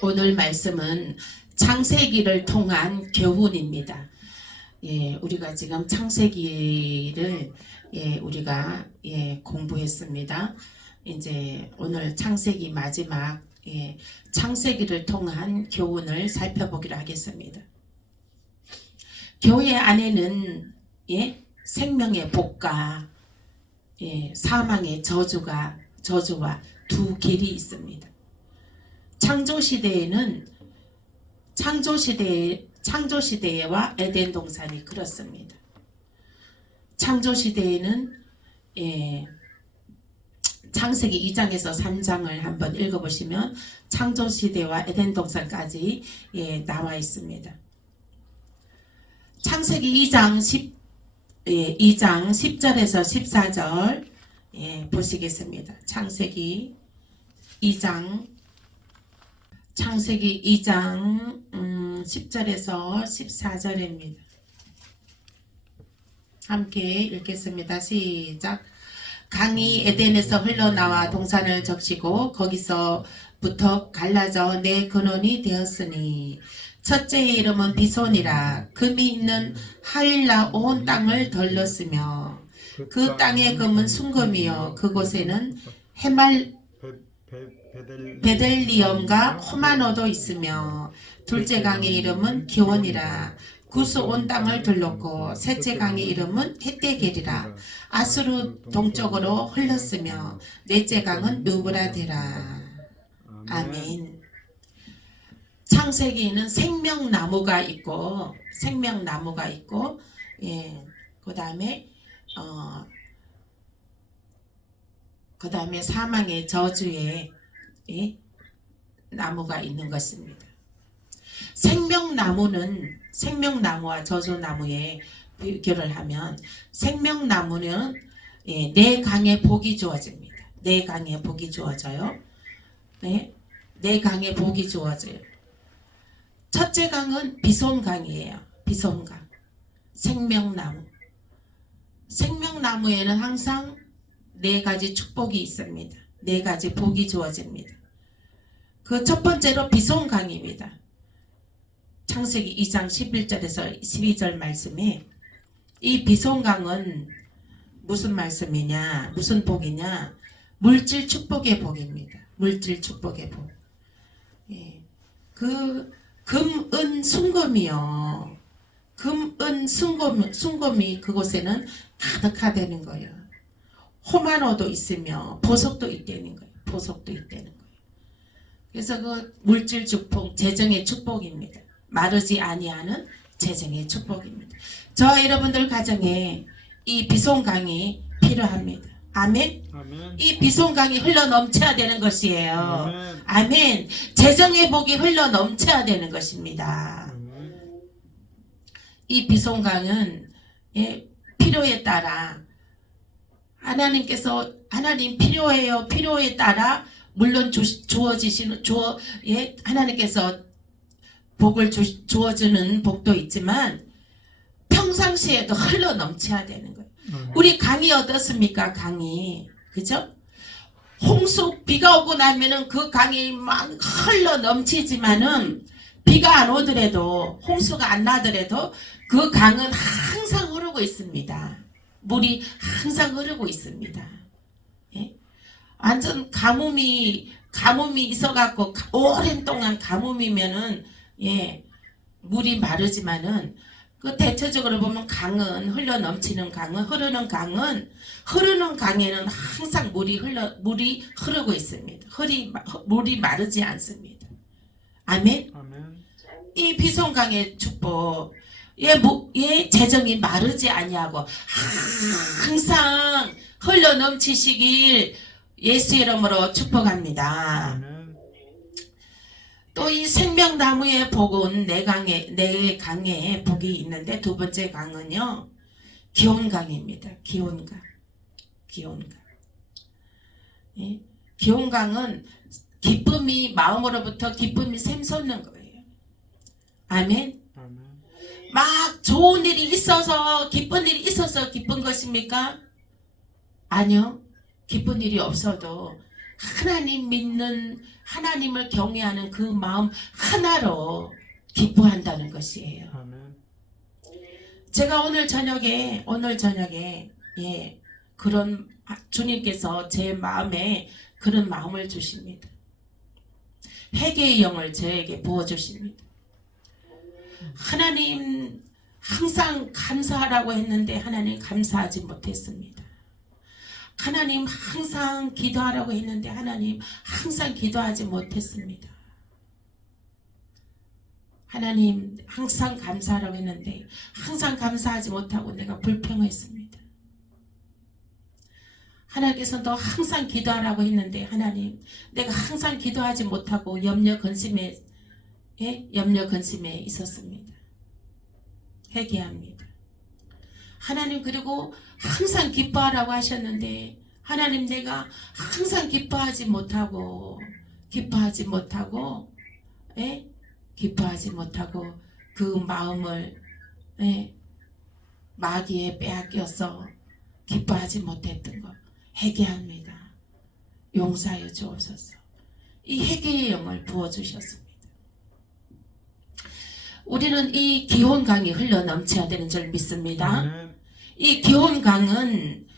오늘 말씀은 창세기를 통한 교훈입니다. 우리가 지금 창세기를 우리가 공부했습니다. 이제 오늘 창세기 마지막 창세기를 통한 교훈을 살펴보기로 하겠습니다. 교회 안에는 생명의 복과 사망의 저주와 두 길이 있습니다. 창조시대와 에덴 동산이 그렇습니다. 창조시대에는 창세기 2장에서 3장을 한번 읽어보시면 창조시대와 에덴 동산까지 나와 있습니다. 창세기 2장 10절에서 14절 보시겠습니다. 창세기 2장 10절에서 14절입니다. 함께 읽겠습니다. 시작. 강이 에덴에서 흘러나와 동산을 적시고 거기서부터 갈라져 네 근원이 되었으니 첫째의 이름은 비손이라. 금이 있는 하윌라 온 땅을 덜렀으며 그 땅의 금은 순금이요 그곳에는 베델리엄과 호마노도 있으며 둘째 강의 이름은 기원이라. 구스 온 땅을 둘렀고 셋째 강의 이름은 헷데겔이라. 아수르 동쪽으로 흘렀으며 넷째 강은 유브라데라. 아멘. 창세기에는 생명나무가 있고 그 다음에 사망의 저주의 나무가 있는 것입니다. 생명나무와 저주나무에 비교를 하면 생명나무는 네 강의 복이 주어집니다. 네 강의 복이 주어져요. 네 강의 복이 주어져요. 첫째 강은 비손강이에요. 비손강. 생명나무에는 항상 네 가지 축복이 있습니다. 네 가지 복이 주어집니다. 그 첫 번째로 비손강입니다. 창세기 2장 11절에서 12절 말씀에 이 비손강은 무슨 말씀이냐, 무슨 복이냐, 물질 축복의 복입니다. 물질 축복의 복. 그 금은 순금이요. 금은 순금이 그곳에는 가득하다는 거예요. 호마노도 있으며 보석도 있다는 거예요. 그래서 그 물질 축복, 재정의 축복입니다. 마르지 아니하는 재정의 축복입니다. 저와 여러분들 가정에 이 비손강이 필요합니다. 아멘. 이 비손강이 흘러 넘쳐야 되는 것이에요. 아멘. 재정의 복이 흘러 넘쳐야 되는 것입니다. 이 비손강은 필요에 따라 하나님 필요해요. 필요에 따라 물론 하나님께서 복을 주어주는 복도 있지만 평상시에도 흘러 넘쳐야 되는 거예요. 우리 강이 어떻습니까? 강이. 그죠? 비가 오고 나면은 그 강이 막 흘러 넘치지만은 비가 안 오더라도 홍수가 안 나더라도 그 강은 항상 흐르고 있습니다. 물이 항상 흐르고 있습니다. 완전 가뭄이 있어갖고 오랜 동안 가뭄이면은 물이 마르지만은 그 대체적으로 보면 강은 흐르는 강에는 항상 물이 흐르고 있습니다. 물이 마르지 않습니다. 아멘. 이 비손강의 축복, 재정이 마르지 아니하고 항상 흘러 넘치시길 예수 이름으로 축복합니다. 또 이 생명나무의 복은 네 강의 복이 있는데 두 번째 강은요 기온강입니다. 기온강은 마음으로부터 기쁨이 샘솟는 거예요. 아멘. 막 좋은 일이 있어서 기쁜 일이 있어서 기쁜 것입니까? 아니요. 기쁜 일이 없어도 하나님 믿는, 하나님을 경외하는 그 마음 하나로 기뻐한다는 것이에요. 아멘. 제가 오늘 저녁에 예, 그런 주님께서 제 마음에 그런 마음을 주십니다. 회개의 영을 저에게 부어주십니다. 하나님 항상 감사하라고 했는데 하나님 감사하지 못했습니다. 하나님 항상 기도하라고 했는데 하나님 항상 기도하지 못했습니다. 하나님 항상 감사하라고 했는데 항상 감사하지 못하고 내가 불평했습니다. 하나님께서도 항상 기도하라고 했는데 하나님 내가 항상 기도하지 못하고 염려 근심에 있었습니다. 회개합니다. 하나님 그리고 항상 기뻐하라고 하셨는데 하나님 내가 항상 기뻐하지 못하고 그 마음을 마귀에 빼앗겨서 기뻐하지 못했던 것 회개합니다. 용서하여 주옵소서. 이 회개의 영을 부어주셨습니다. 우리는 이 기혼강이 흘러넘쳐야 되는 줄 믿습니다. 이 기혼강은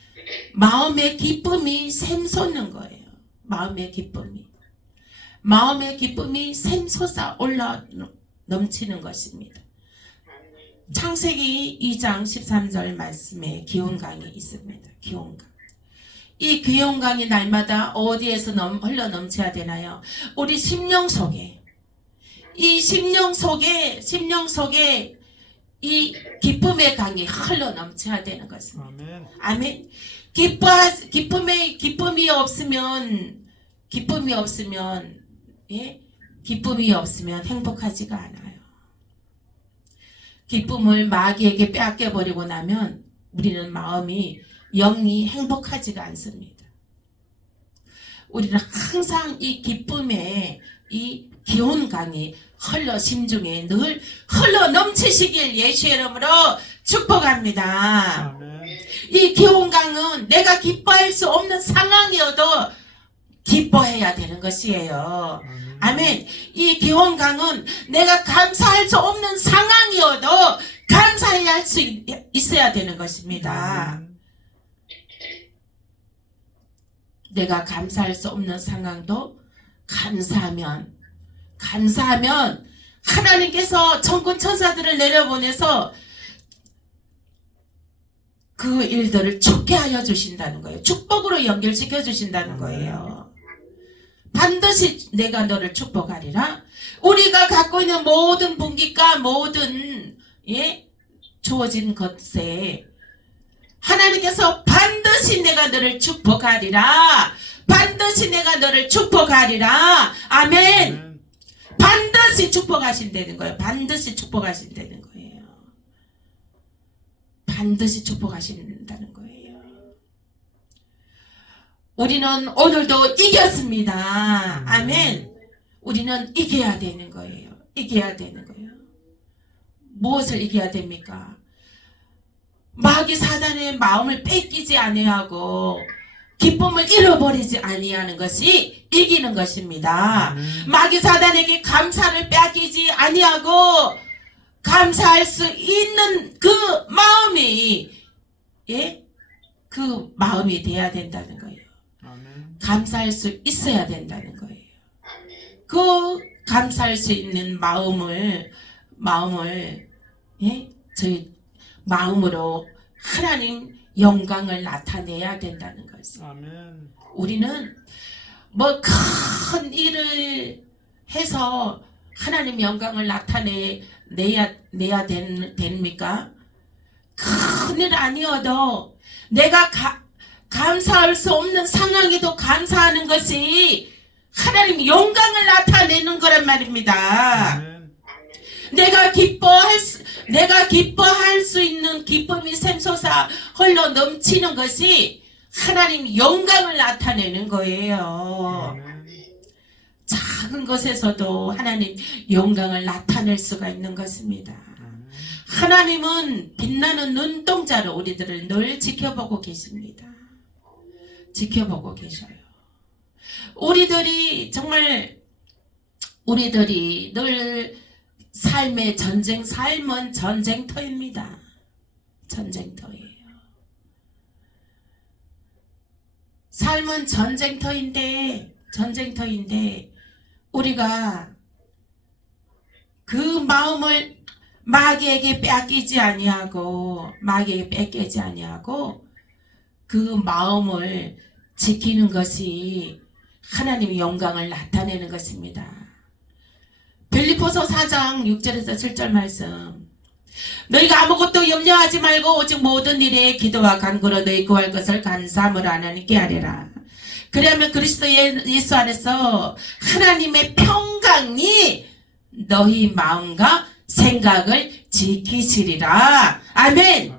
마음의 기쁨이 샘솟는 거예요. 마음의 기쁨이 샘솟아 올라 넘치는 것입니다. 창세기 2장 13절 말씀에 기혼강이 있습니다. 기혼강. 이 기혼강이 날마다 어디에서 흘러 넘쳐야 되나요? 우리 심령 속에. 이 심령 속에 이 기쁨의 강이 흘러 넘쳐야 되는 것입니다. 아멘. 기쁨이 없으면 행복하지가 않아요. 기쁨을 마귀에게 빼앗겨 버리고 나면 우리는 마음이 영이 행복하지가 않습니다. 우리는 항상 이 기쁨의 이 기혼강이 흘러 심중에 늘 흘러 넘치시길 예수의 이름으로 축복합니다. 아멘. 이 기혼강은 내가 기뻐할 수 없는 상황이어도 기뻐해야 되는 것이에요. 아멘. 이 기혼강은 내가 감사할 수 없는 상황이어도 감사해야 할 수 있어야 되는 것입니다. 내가 감사할 수 없는 상황도 감사하면 하나님께서 천군 천사들을 내려보내서 그 일들을 좋게 하여 주신다는 거예요. 축복으로 연결시켜 주신다는 거예요. 반드시 내가 너를 축복하리라. 우리가 갖고 있는 모든 분기가 모든 주어진 것에 하나님께서 반드시 내가 너를 축복하리라. 반드시 내가 너를 축복하리라. 아멘. 반드시 축복하신다는 거예요. 반드시 축복하신다는 거예요. 반드시 축복하신다는 거예요. 우리는 오늘도 이겼습니다. 아멘. 우리는 이겨야 되는 거예요. 이겨야 되는 거예요. 무엇을 이겨야 됩니까? 마귀 사단의 마음을 뺏기지 아니하고 기쁨을 잃어버리지 아니하는 것이 이기는 것입니다. 마귀 사단에게 감사를 빼앗기지 아니하고 감사할 수 있는 그 마음이 그 마음이 돼야 된다는 거예요. 감사할 수 있어야 된다는 거예요. 그 감사할 수 있는 마음을 저희 마음으로 하나님 영광을 나타내야 된다는 것이죠. 아멘. 우리는 뭐 큰 일을 해서 하나님 영광을 나타내야 됩니까? 큰 일 아니어도 내가 감사할 수 없는 상황에도 감사하는 것이 하나님 영광을 나타내는 거란 말입니다. 아멘. 내가 기뻐할 수 있는 기쁨이 샘솟아 흘러 넘치는 것이 하나님 영광을 나타내는 거예요. 작은 것에서도 하나님 영광을 나타낼 수가 있는 것입니다. 하나님은 빛나는 눈동자로 우리들을 늘 지켜보고 계십니다. 지켜보고 계셔요. 우리들이 정말 우리들이 늘 삶은 전쟁터입니다. 전쟁터예요. 삶은 전쟁터인데 우리가 그 마음을 마귀에게 뺏기지 아니하고 그 마음을 지키는 것이 하나님의 영광을 나타내는 것입니다. 빌립보서 4장 6절에서 7절 말씀. 너희가 아무것도 염려하지 말고 오직 모든 일에 기도와 간구로 너희 구할 것을 간사함으로 하나님께 아뢰라. 그러면 그리스도 예수 안에서 하나님의 평강이 너희 마음과 생각을 지키시리라. 아멘.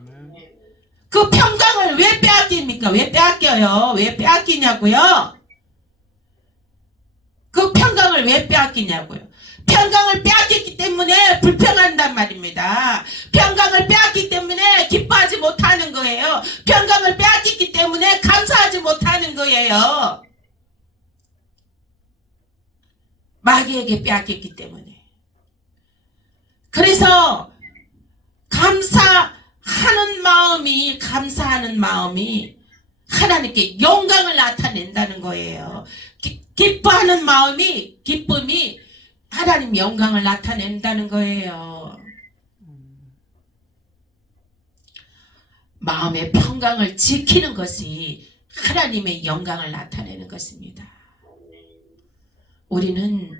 그 평강을 왜 빼앗깁니까? 왜 빼앗겨요? 왜 빼앗기냐고요? 그 평강을 왜 빼앗기냐고요? 평강을 빼앗겼기 때문에 불평한단 말입니다. 평강을 빼앗기 때문에 기뻐하지 못하는 거예요. 평강을 빼앗겼기 때문에 감사하지 못하는 거예요. 마귀에게 빼앗겼기 때문에. 그래서 감사하는 마음이 하나님께 영광을 나타낸다는 거예요. 기뻐하는 기쁨이 하나님 영광을 나타낸다는 거예요. 마음의 평강을 지키는 것이 하나님의 영광을 나타내는 것입니다. 우리는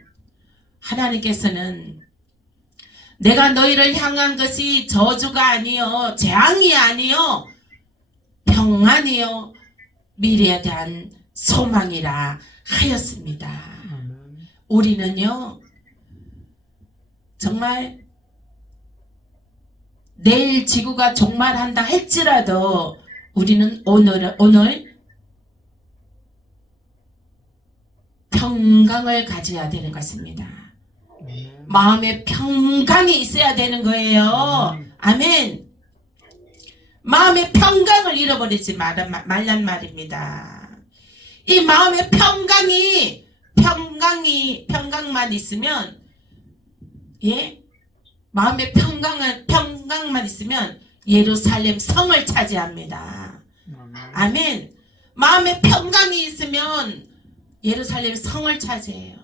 하나님께서는 내가 너희를 향한 것이 저주가 아니요 재앙이 아니요 평안이요 미래에 대한 소망이라 하였습니다. 우리는요 정말 내일 지구가 종말한다 할지라도 우리는 오늘 평강을 가져야 되는 것입니다. 마음에 평강이 있어야 되는 거예요. 아멘. 마음의 평강을 잃어버리지 말란 말입니다. 이 마음의 평강만 있으면 마음의 평강만 있으면 예루살렘 성을 차지합니다. 아멘. 마음의 평강이 있으면 예루살렘 성을 차지해요.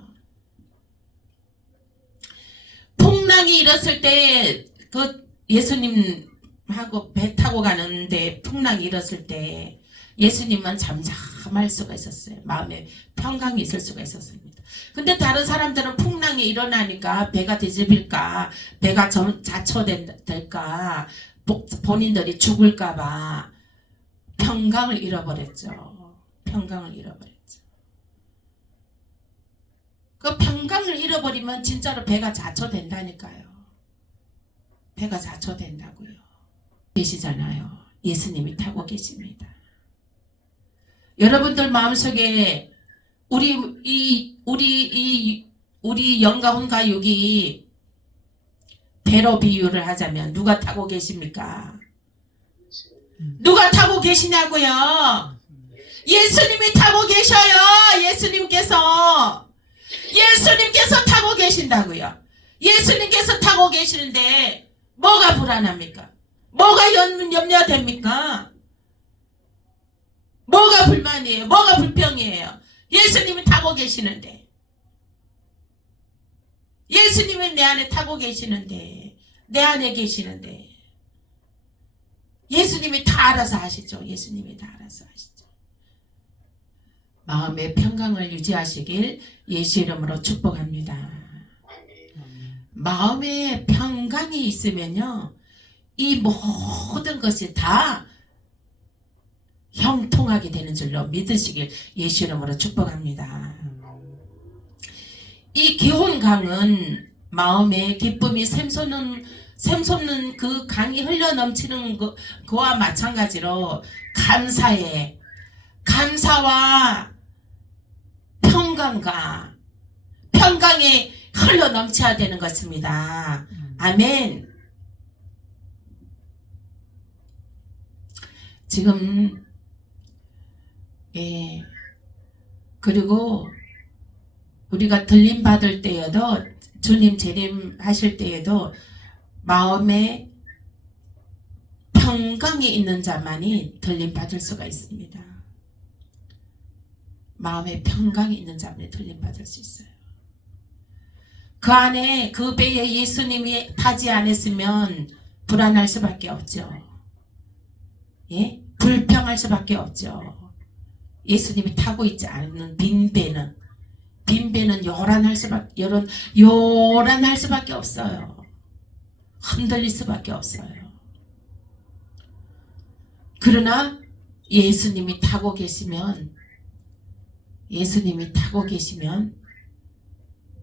풍랑이 일었을 때 그 예수님하고 배 타고 가는데 풍랑이 일었을 때 예수님은 잠잠할 수가 있었어요. 마음에 평강이 있을 수가 있었습니다. 근데 다른 사람들은 풍랑이 일어나니까 배가 뒤집힐까, 배가 자초될까, 본인들이 죽을까봐 평강을 잃어버렸죠. 평강을 잃어버렸죠. 그 평강을 잃어버리면 진짜로 배가 자초된다니까요. 배가 자초된다고요. 계시잖아요. 예수님이 타고 계십니다. 여러분들 마음속에 우리 영가훈 가육이 배로 비유를 하자면 누가 타고 계십니까? 누가 타고 계시냐고요? 예수님이 타고 계셔요. 예수님께서 타고 계신다고요. 예수님께서 타고 계시는데 뭐가 불안합니까? 뭐가 염려됩니까? 뭐가 불만이에요? 뭐가 불평이에요? 예수님이 타고 계시는데, 예수님이 내 안에 타고 계시는데, 내 안에 계시는데 예수님이 다 알아서 하시죠. 예수님이 다 알아서 하시죠. 마음의 평강을 유지하시길 예수 이름으로 축복합니다. 마음에 평강이 있으면요 이 모든 것이 다 형통하게 되는 줄로 믿으시길 예수 이름으로 축복합니다. 이 기혼강은 마음의 기쁨이 샘솟는 그 강이 흘러넘치는 그와 마찬가지로 감사와 평강이 흘러넘쳐야 되는 것입니다. 아멘. 지금 그리고 우리가 들림 받을 때에도 주님 재림하실 때에도 마음에 평강이 있는 자만이 들림 받을 수가 있습니다. 마음에 평강이 있는 자만이 들림 받을 수 있어요. 그 안에 그 배에 예수님이 타지 않았으면 불안할 수밖에 없죠. 예? 불평할 수밖에 없죠. 예수님이 타고 있지 않는 빈배는 요란할 수밖에 없어요. 흔들릴 수밖에 없어요. 그러나 예수님이 타고 계시면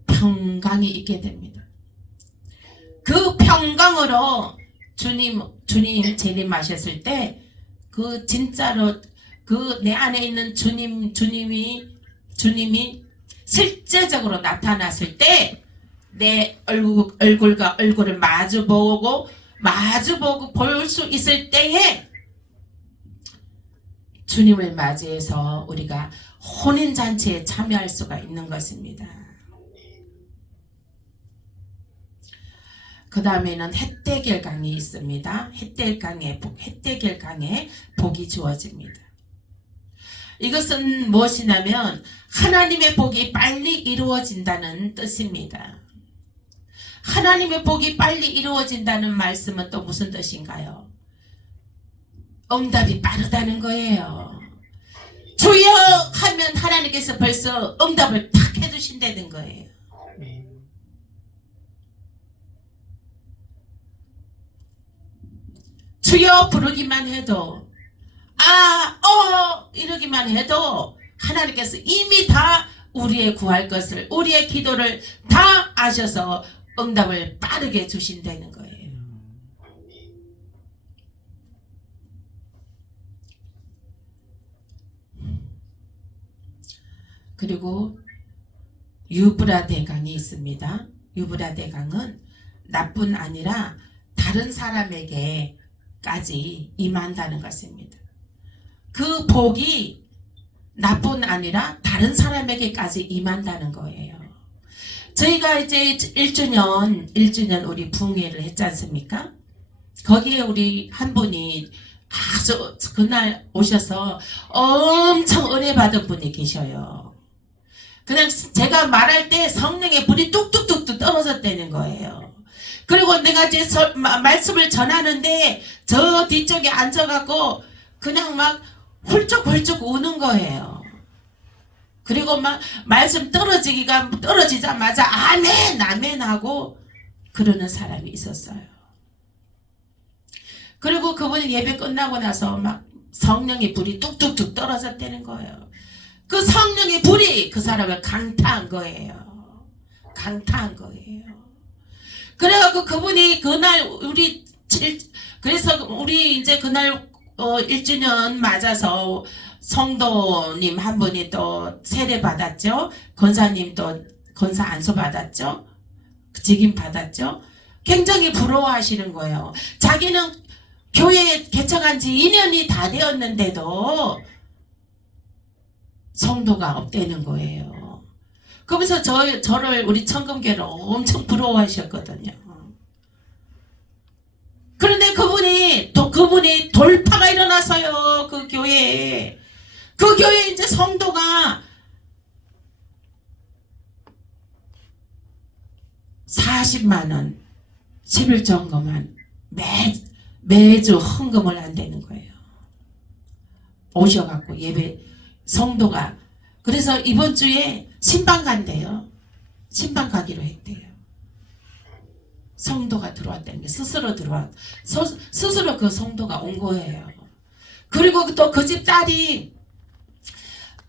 평강이 있게 됩니다. 그 평강으로 주님 재림하셨을 때 그 진짜로 그 내 안에 있는 주님이 실제적으로 나타났을 때 내 얼굴과 얼굴을 마주보고 볼 수 있을 때에 주님을 맞이해서 우리가 혼인잔치에 참여할 수가 있는 것입니다. 그 다음에는 헷대결강이 있습니다. 헷대결강에 복이 주어집니다. 이것은 무엇이냐면 하나님의 복이 빨리 이루어진다는 뜻입니다. 하나님의 복이 빨리 이루어진다는 말씀은 또 무슨 뜻인가요? 응답이 빠르다는 거예요. 주여 하면 하나님께서 벌써 응답을 탁 해주신다는 거예요. 주여 부르기만 해도 이러기만 해도 하나님께서 이미 다 우리의 구할 것을 우리의 기도를 다 아셔서 응답을 빠르게 주신다는 거예요. 그리고 유브라데강이 있습니다. 유브라데강은 나뿐 아니라 다른 사람에게까지 임한다는 것입니다. 그 복이 나뿐 아니라 다른 사람에게까지 임한다는 거예요. 저희가 이제 1주년 우리 부흥회를 했지 않습니까? 거기에 우리 한 분이 아주 그날 오셔서 엄청 은혜 받은 분이 계셔요. 그냥 제가 말할 때 성령의 불이 뚝뚝뚝뚝 떨어졌다는 거예요. 그리고 내가 이제 말씀을 전하는데 저 뒤쪽에 앉아갖고 그냥 막 훌쩍훌쩍 우는 거예요. 그리고 막 말씀 떨어지자마자 아멘 하고 그러는 사람이 있었어요. 그리고 그분이 예배 끝나고 나서 막 성령의 불이 뚝뚝뚝 떨어졌다는 거예요. 그 성령의 불이 그 사람을 강타한 거예요. 그래갖고 그분이 그날 그래서 우리 이제 그날 1주년 맞아서 성도님 한 분이 또 세례 받았죠. 권사님 또 권사 안수 받았죠. 직임 받았죠. 굉장히 부러워하시는 거예요. 자기는 교회 개척한 지 2년이 다 되었는데도 성도가 없다는 거예요. 그러면서 저를 우리 청금교회를 엄청 부러워하셨거든요. 그런데 그분이 돌파가 일어나서요. 그 교회에 이제 성도가 40만원 11정금한 매주 헌금을 한다는 거예요. 오셔갖고 예배 성도가. 그래서 이번 주에 신방 간대요. 신방 가기로 했대요. 성도가 들어왔다는 게 스스로 그 성도가 온 거예요. 그리고 또 그 집 딸이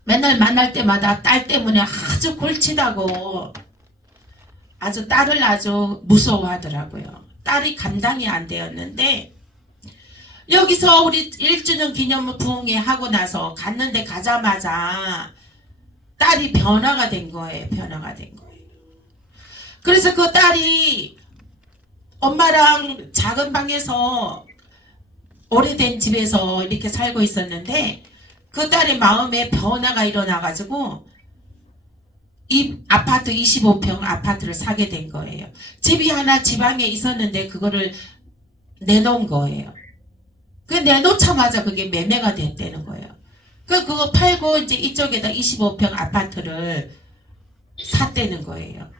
맨날 만날 때마다 딸 때문에 아주 골치다고 딸을 아주 무서워하더라고요. 딸이 감당이 안 되었는데 여기서 우리 1주년 기념 부흥회 하고 나서 가자마자 딸이 변화가 된 거예요. 그래서 그 딸이 엄마랑 작은 방에서 오래된 집에서 이렇게 살고 있었는데 그 딸의 마음에 변화가 일어나가지고 이 아파트 25평 아파트를 사게 된 거예요. 집이 하나 지방에 있었는데 그거를 내놓은 거예요. 그 내놓자마자 그게 매매가 됐다는 거예요. 그거 팔고 이제 이쪽에다 25평 아파트를 샀다는 거예요.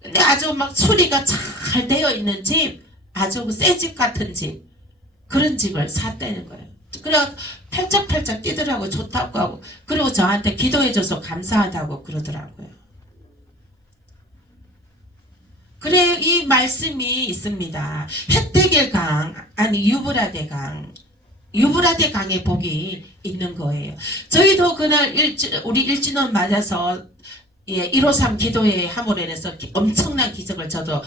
근데 아주 막 수리가 잘 되어 있는 집, 아주 새 집 같은 집, 그런 집을 샀다는 거예요. 그래 팔짝팔짝 뛰더라고, 좋다고 하고, 그리고 저한테 기도해줘서 감사하다고 그러더라고요. 그래, 이 말씀이 있습니다. 헷데겔 강, 아니 유브라데 강, 유브라데 강의 복이 있는 거예요. 저희도 그날 우리 일진원 맞아서 153 기도회 함으로 인해서 엄청난 기적을 저도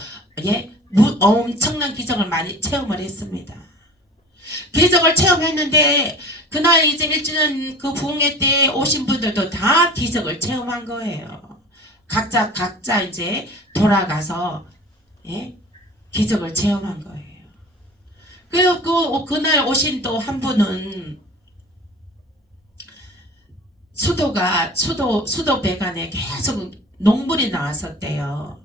엄청난 기적을 많이 체험을 했습니다. 기적을 체험했는데 그날 이제 일주년 그 부흥회 때 오신 분들도 다 기적을 체험한 거예요. 각자 이제 돌아가서 기적을 체험한 거예요. 그리고 그날 오신 또 한 분은 수도 배관에 계속 녹물이 나왔었대요.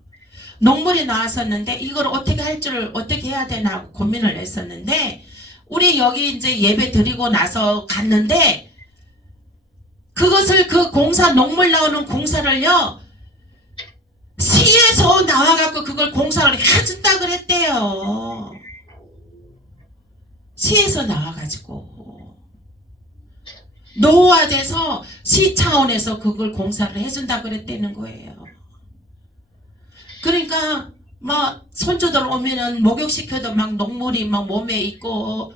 녹물이 나왔었는데 이걸 어떻게 해야 되나 고민을 했었는데, 우리 여기 이제 예배 드리고 나서 갔는데 그것을 그 공사, 녹물 나오는 공사를요, 시에서 나와갖고 그걸 공사를 해준다 그랬대요. 시에서 나와가지고 노후화돼서 시 차원에서 그걸 공사를 해준다 그랬다는 거예요. 그러니까 막 손주들 오면은 목욕시켜도 막 녹물이 막 몸에 있고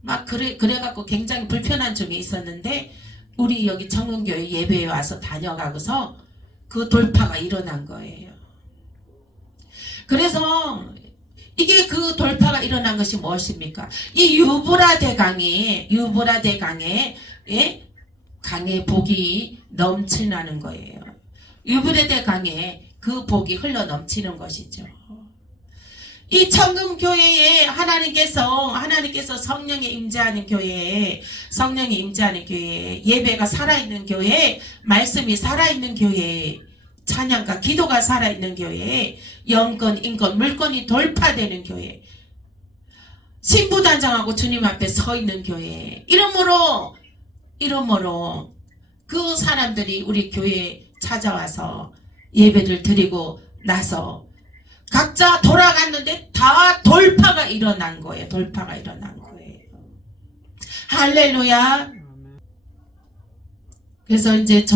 막 그래갖고 굉장히 불편한 점이 있었는데, 우리 여기 청운교회 예배에 와서 다녀가고서 그 돌파가 일어난 거예요. 그래서 이게 그 돌파가 일어난 것이 무엇입니까? 이 유브라데 강의 강의 복이 넘쳐나는 거예요. 유브라데 강에 그 복이 흘러 넘치는 것이죠. 이 청금교회에 하나님께서 성령에 임재하는 교회에, 예배가 살아있는 교회에, 말씀이 살아있는 교회에, 찬양과 기도가 살아있는 교회에, 영권, 인권, 물권이 돌파되는 교회, 신부단장하고 주님 앞에 서 있는 교회, 이러므로 그 사람들이 우리 교회에 찾아와서 예배를 드리고 나서 각자 돌아갔는데 다 돌파가 일어난 거예요. 할렐루야. 그래서 이제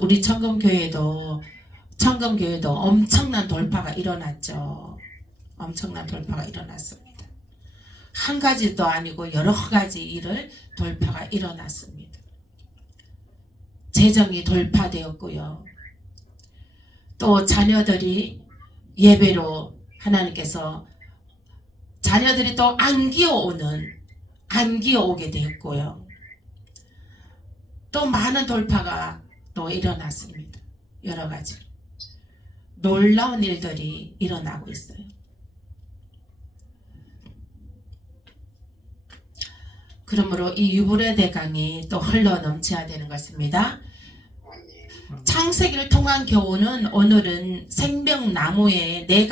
우리 청금교회도 엄청난 돌파가 일어났죠. 엄청난 돌파가 일어났습니다. 한 가지도 아니고 여러 가지 돌파가 일어났습니다. 재정이 돌파되었고요. 또 자녀들이 예배로 하나님께서 자녀들이 또 안 기어오게 되었고요. 또 많은 돌파가 또 일어났습니다. 여러 가지 놀라운 일들이 일어나고 있어요. 그러므로 이 유브라데 강이 또 흘러 넘쳐야 되는 것입니다. 창세기를 통한 교훈은 오늘은 생명나무의 네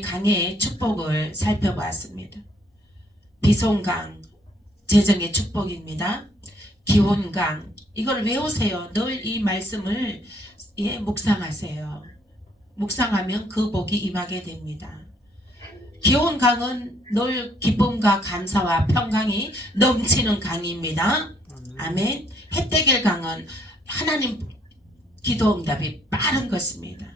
강의 축복을 살펴보았습니다. 비송강, 재정의 축복입니다. 기온강, 이걸 외우세요. 늘 이 말씀을 묵상하세요. 묵상하면 그 복이 임하게 됩니다. 기온강은 늘 기쁨과 감사와 평강이 넘치는 강입니다. 아멘. 헷데겔 강은 하나님 기도응답이 빠른 것입니다.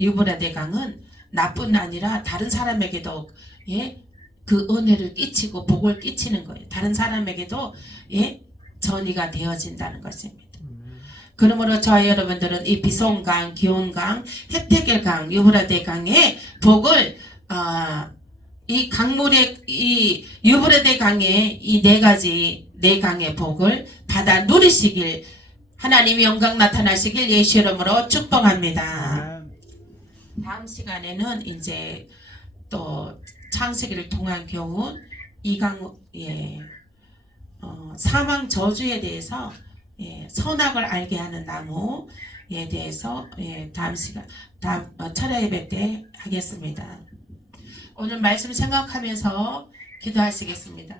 유브라데 강은 나뿐 아니라 다른 사람에게도 그 은혜를 끼치고 복을 끼치는 거예요. 다른 사람에게도 전이가 되어진다는 것입니다. 그러므로 저와 여러분들은 이 비송강, 기온강, 헷데겔 강, 유브라데 강의 복을 이 강물의 이 유브라데 강의 이 네 강의 복을 받아 누리시길, 하나님의 영광 나타나시길 예수 이름으로 축복합니다. 다음 시간에는 이제 또 창세기를 통한 교훈 사망 저주에 대해서 선악을 알게 하는 나무에 대해서 다음 철야 예배 때 하겠습니다. 오늘 말씀 생각하면서 기도하시겠습니다.